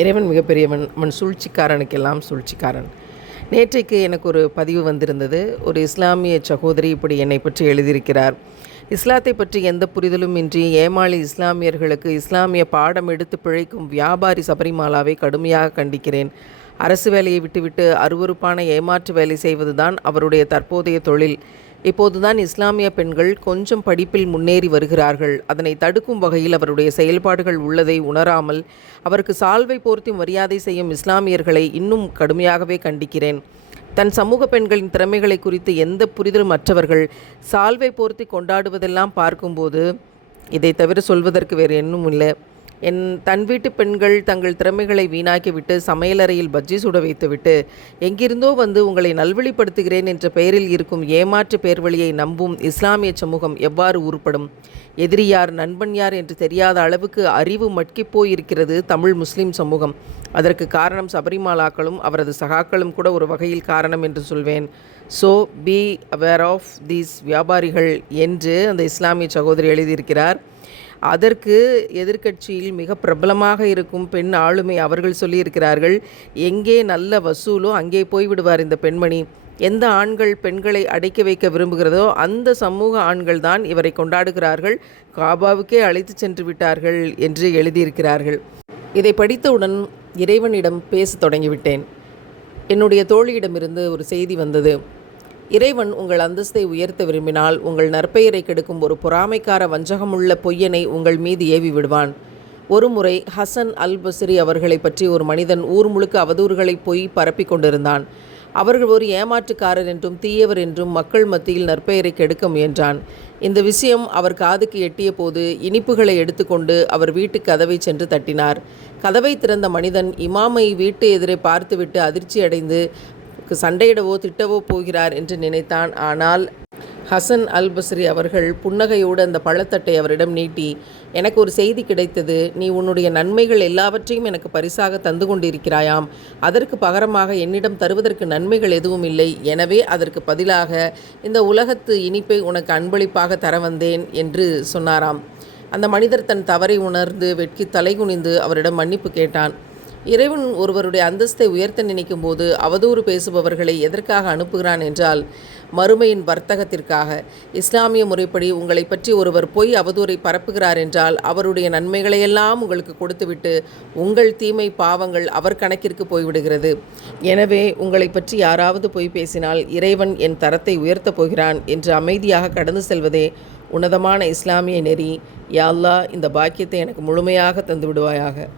இறைவன் மிகப்பெரியவன், அவன் சூழ்ச்சிக்காரனுக்கெல்லாம் சூழ்ச்சிக்காரன். நேற்றைக்கு எனக்கு ஒரு பதிவு வந்திருந்தது. ஒரு இஸ்லாமிய சகோதரி இப்படி என்னை பற்றி எழுதியிருக்கிறார். இஸ்லாத்தை பற்றி எந்த புரிதலும் இன்றி ஏமாளி இஸ்லாமியர்களுக்கு இஸ்லாமிய பாடம் எடுத்து பிழைக்கும் வியாபாரி சபரிமாலாவை கடுமையாக கண்டிக்கிறேன். அரசு வேலையை விட்டுவிட்டு அருவருப்பான ஏமாற்று வேலை செய்வதுதான் அவருடைய தற்போதைய தொழில். இப்போதுதான் இஸ்லாமிய பெண்கள் கொஞ்சம் படிப்பில் முன்னேறி வருகிறார்கள். அதனை தடுக்கும் வகையில் அவருடைய செயல்பாடுகள் உள்ளதை உணராமல் அவருக்கு சால்வை போர்த்தி மரியாதை செய்யும் இஸ்லாமியர்களை இன்னும் கடுமையாகவே கண்டிக்கிறேன். தன் சமூக பெண்களின் திறமைகளை குறித்து எந்த புரிதலும் மற்றவர்கள் சால்வை போர்த்தி கொண்டாடுவதெல்லாம் பார்க்கும்போது இதை தவிர சொல்வதற்கு வேறு என்னும் இல்லை. தன் வீட்டு பெண்கள் தங்கள் திறமைகளை வீணாக்கிவிட்டு சமையலறையில் பஜ்ஜி சுட வைத்துவிட்டு எங்கிருந்தோ வந்து உங்களை நல்வழிப்படுத்துகிறேன் என்ற பெயரில் இருக்கும் ஏமாற்று பேர்வழியை நம்பும் இஸ்லாமிய சமூகம் எவ்வாறு உருப்படும்? எதிரி யார் நண்பன் யார் என்று தெரியாத அளவுக்கு அறிவு மட்கிப்போயிருக்கிறது தமிழ் முஸ்லிம் சமூகம். அதற்கு காரணம் சபரிமாலாக்களும் அவரது சகாக்களும் கூட ஒரு வகையில் காரணம் என்று சொல்வேன். So be aware of these வியாபாரிகள் என்று அந்த இஸ்லாமிய சகோதரி எழுதியிருக்கிறார். அதற்கு எதிர்க்கட்சியில் மிக பிரபலமாக இருக்கும் பெண் ஆளுமை அவர்கள் சொல்லியிருக்கிறார்கள், எங்கே நல்ல வசூலோ அங்கே போய்விடுவார் இந்த பெண்மணி. எந்த ஆண்கள் பெண்களை அடைக்க வைக்க விரும்புகிறதோ அந்த சமூக ஆண்கள் தான் இவரை கொண்டாடுகிறார்கள், காபாவுக்கே அழைத்து சென்று விட்டார்கள் என்று எழுதியிருக்கிறார்கள். இதை படித்தவுடன் இறைவனிடம் பேச தொடங்கிவிட்டேன். என்னுடைய தோழியிடமிருந்து ஒரு செய்தி வந்தது. இறைவன் உங்கள் அந்தஸ்தை உயர்த்த விரும்பினால் உங்கள் நற்பெயரை கெடுக்கும் ஒரு பொறாமைக்கார வஞ்சகமுள்ள பொய்யனை உங்கள் மீது ஏவி விடுவான். ஒருமுறை ஹசன் அல் பஸ்ரி அவர்களை பற்றி ஒரு மனிதன் ஊர் முழுக்க அவதூறுகளை பொய் பரப்பி கொண்டிருந்தான். அவர்கள் ஒரு ஏமாற்றுக்காரர் என்றும் தீயவர் என்றும் மக்கள் மத்தியில் நற்பெயரை கெடுக்க முயன்றான். இந்த விஷயம் அவர் காதுக்கு எட்டிய போது இனிப்புகளை எடுத்துக்கொண்டு அவர் வீட்டு கதவை சென்று தட்டினார். கதவை திறந்த மனிதன் இமாமை வீட்டு எதிரே பார்த்துவிட்டு அதிர்ச்சியடைந்து சண்டையிடவோ திட்டவோ போகிறார் என்று நினைத்தான். ஆனால் ஹசன் அல் பஸ்ரி அவர்கள் புன்னகையோடு அந்த பழத்தட்டை அவரிடம் நீட்டி, எனக்கு ஒரு செய்தி கிடைத்தது. நீ உன்னுடைய நன்மைகள் எல்லாவற்றையும் எனக்கு பரிசாக தந்து கொண்டிருக்கிறாயாம். அதற்கு பகரமாக என்னிடம் தருவதற்கு நன்மைகள் எதுவும் இல்லை. எனவே அதற்கு பதிலாக இந்த உலகத்து இனிப்பை உனக்கு அன்பளிப்பாக தர வந்தேன் என்று சொன்னாராம். அந்த மனிதர் தன் தவறை உணர்ந்து வெட்கி தலைகுனிந்து அவரிடம் மன்னிப்பு கேட்டான். இறைவன் ஒருவருடைய அந்தஸ்தை உயர்த்த நினைக்கும் போது அவதூறு பேசுபவர்களை எதற்காக அனுப்புகிறான் என்றால் மறுமையின் வர்த்தகத்திற்காக. இஸ்லாமிய முறைப்படி உங்களை பற்றி ஒருவர் பொய் அவதூறை பரப்புகிறார் என்றால் அவருடைய நன்மைகளையெல்லாம் உங்களுக்கு கொடுத்துவிட்டு உங்கள் தீமை பாவங்கள் அவர் கணக்கிற்கு போய்விடுகிறது. எனவே உங்களை பற்றி யாராவது பொய் பேசினால் இறைவன் என் தரத்தை உயர்த்தப் போகிறான் என்று அமைதியாக கடந்து செல்வதே உன்னதமான இஸ்லாமிய நெறி. யா அல்லாஹ், இந்த பாக்கியத்தை எனக்கு முழுமையாக தந்து விடுவாயாக.